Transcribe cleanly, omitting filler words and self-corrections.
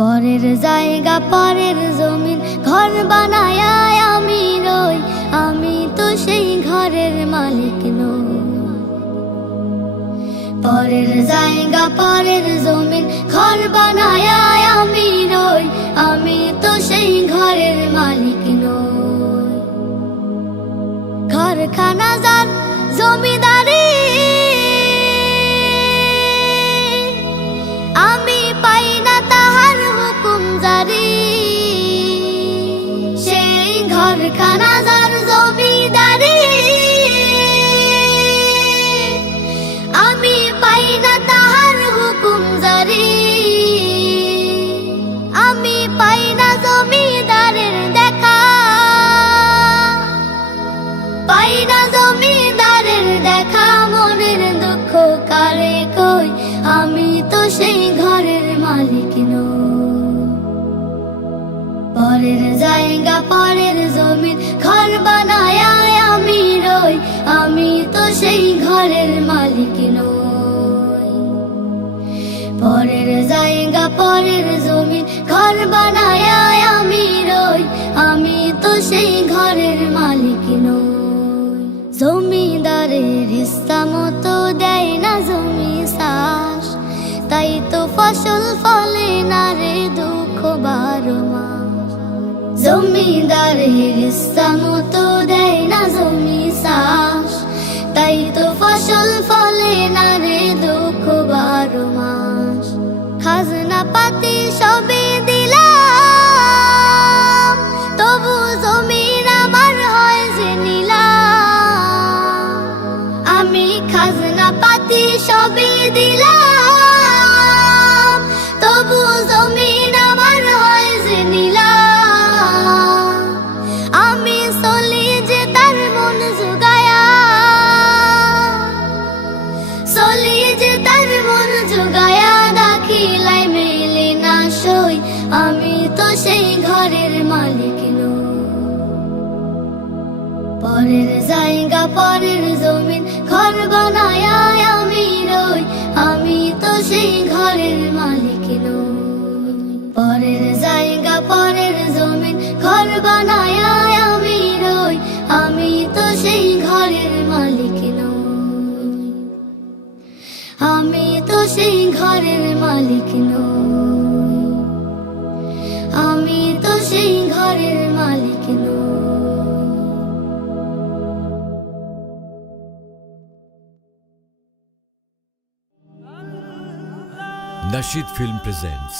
পরের জায়গা পরের জমিন ঘর বানায় আমি রই, আমি তো সেই ঘরের মালিক নই। পরের জায়গা পরের জমিন ঘর বানায় আমি রই, আমি তো সেই ঘরের মালিক নই। ঘরখানা যার জমিদারি আমি পাই না তাহার হুকুম জারি, সেই ঘরখানা যার জমিদারি আমি পাই না তাহার হুকুম জারি। আমি পাই না জমিদারের দেখা, পাই না জমিদারের দেখা, মনের দুঃখ কারে কই, আমি তো সেই ঘরের মালিক নই। পরের জায়গা পরের জমিন ঘর বানায় আমি রই, আমি তো সেই ঘরের মালিক নই। পরের জায়গা পরের জমিন ঘর বানায় আমি রই, আমি তো সেই ঘরের মালিক নই। জমিদারের ইচ্ছা মতো দেয় না জমি চাষ, তাই তো ফসল ফলে না রে দুঃখ 12 মাস। জমিদারের ইচ্ছা মতো দেয় না জমি চাষ, তাই তো ফসল ফলে না রে দুঃখ 12 মাস। খাজনা পাতি সবে দিলাম, তবু জমিন আমার হয় যে নিলাম। আমি খাজনা পাতি সবে দিলাম, তবু জমিন আমার হয় যে নিলাম। আমি চলি যে তার মন জুগায়া, চলি যে তার মন জুগায়া, দাখিলাই মেলে না সই, আমি তো সেই ঘরের মালিক নই। পরের জায়গা পরের জমিন ঘর বানায় আমি রই, আমি তো সেই ঘরের মালিক নই। পরের জায়গা পরের জমিন ঘর বানায় আমি রই, আমি তো সেই ঘরের মালিক নই। আমি তো সেই ঘরের মালিক নই, আমি তো সেই ঘরের মালিক নই। Nasheed Film presents